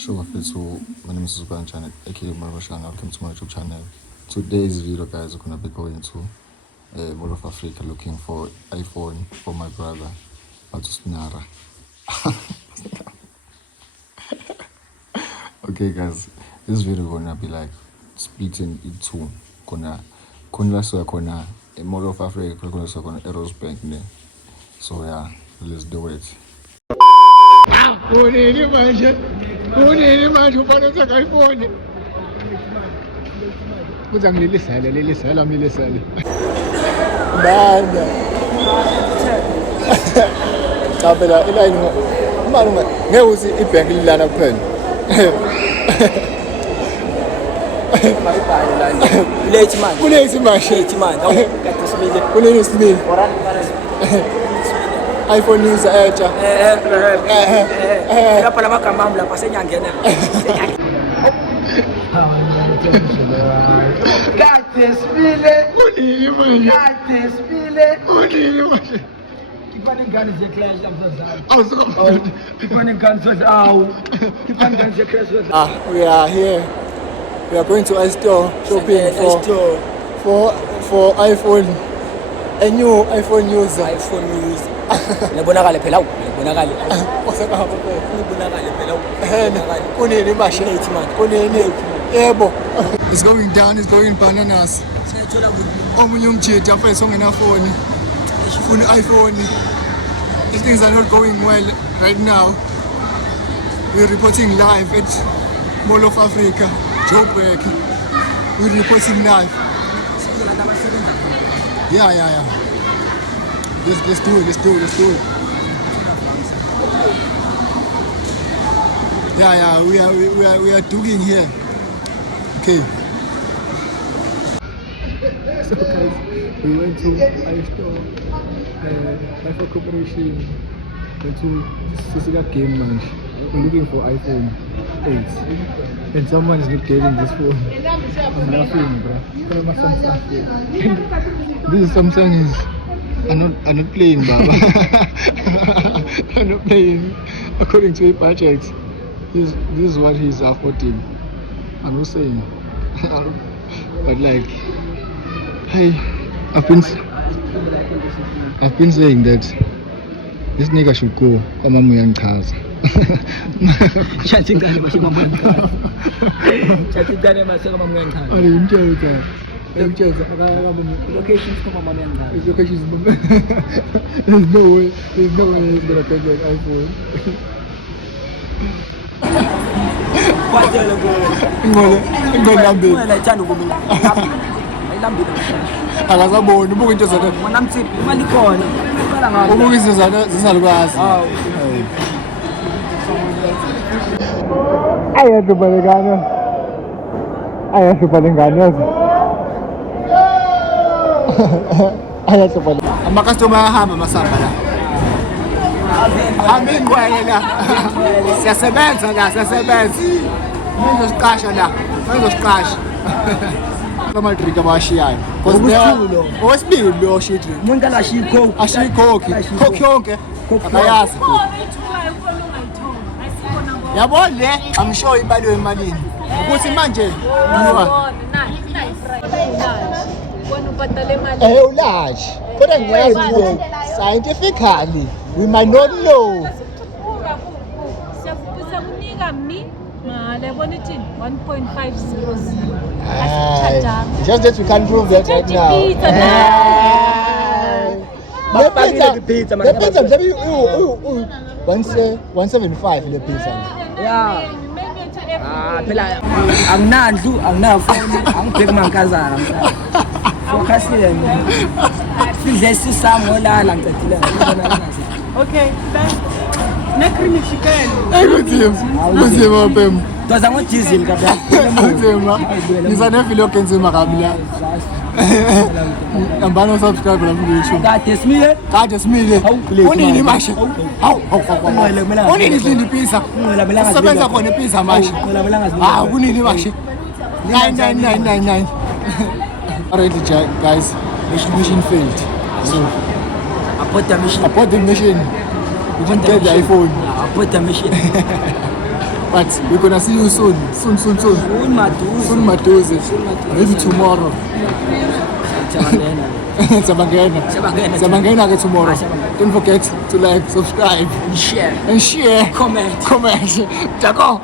Sure, so my name is Zuban Channel, aka Marvashan. Welcome to my YouTube channel. Today's video, guys, we're gonna be going to Mall of Africa looking for iPhone for my brother, Batus Nara. Okay, guys, this video gonna be like splitting it two. Gonna Mall of Africa, gonna Eros Bank. So yeah, let's do it. Unini manje ufana uthenga iPhone. Kuze ngilisele. Banda. Cha phela iline imali ngeke uthi ibank lilana kuphela. Late man. Kulezi manje. Awu kade sibile. Kulezi sibili. iPhone user etsha. Lapha lamagama ami lapha senyangena. Kade sibile. Unini manje. Kade sibile. Unini manje. Kipani ngane ze-clash amzazana. Awuzokho. Kipani ngane ze awu. Kipani ngane ze-clash. We are here. We are going to a store shopping for iPhone. A new iPhone user. iPhone news. Lebonakale phela awu. Lebonakale. Phela awu. Kunini mashe. Late man. Kunini. Yebo. It's going down, it's going bananas. Omunye umjita first ongena phone. Ufuna iPhone. These things are not going well right now. We're reporting live at Mall of Africa, Joburg. We're reporting live. Yeah. Let's do it. Yeah, we are doing here. Okay. So guys, we went to iStore, iPhone Corporation, went to Sisiga Game Munch. We're looking for iPhone 8. And someone is not getting this phone. I'm laughing, bro. This Samsung is I'm not playing, Baba. I'm not playing. According to his budget, this is what he's affording. I'm not saying. But like, hey, I've been saying that this nigga should go. Amamu yangichaza. Chatingane mashimama yangichaza. Chatingane mashimama yangichaza. Ari imtshela. Imtshela locations kama mama yangichaza. His locations. There's no way he's gonna take an iPhone. Kwatela go. Ngole lambi. Wena ithanda ukumila. Ayilambi. Akasaboni ubuka into zakhe. Wona mtsiphi imali khona. Uqala ngayo. Ubuka izinto zakhe zisalukwazi. Hawu. Ayahluphalengana. Amakastoma ayahamba masamba la. Hambeni kwayena. Siyasebenza la, siyasebenza. Ngizosiqasha la. Ngizosiqasha. Lama drink abashiyayo. Okwesibili lo shit drink. Umuntu alashiya icoke. Ashiya icoke. Coke yonke. Akayazi. Yabona le, I'm sure ibaliwe emalini. Ukuthi manje large. Kodwa ngiyazi scientifically we might not know. Just that we can't prove that right now. The pizza, 175 le pizza. Yeah. Phela anginandlu, anginafoni, angibheki mankazana mhlawumbe. Fokusile mina. Sidle sisamolala ngicedile. Okay, thanks. Necreme chicken. Kuzima pem. Doza ngodiesel kabla. Kuzima. Ngizana vlog enzima kabla. Ambano subscribe la YouTube. Kade simile. Unini mashe? Hawu. Unini izindi pizza? Sebenza khona pizza mashe. Ah, unini mashe? 99999. Already guys, mission failed. So Abort the mission. We didn't get the iPhone. Abort the mission. But we're gonna see you soon. Soon. Maduze. Soon Maduze. Maybe tomorrow. Siyabangena. Sabangena ke tomorrow. Siyabangena. Don't forget to like, subscribe, Share. and share. Comment. Comment. Tako.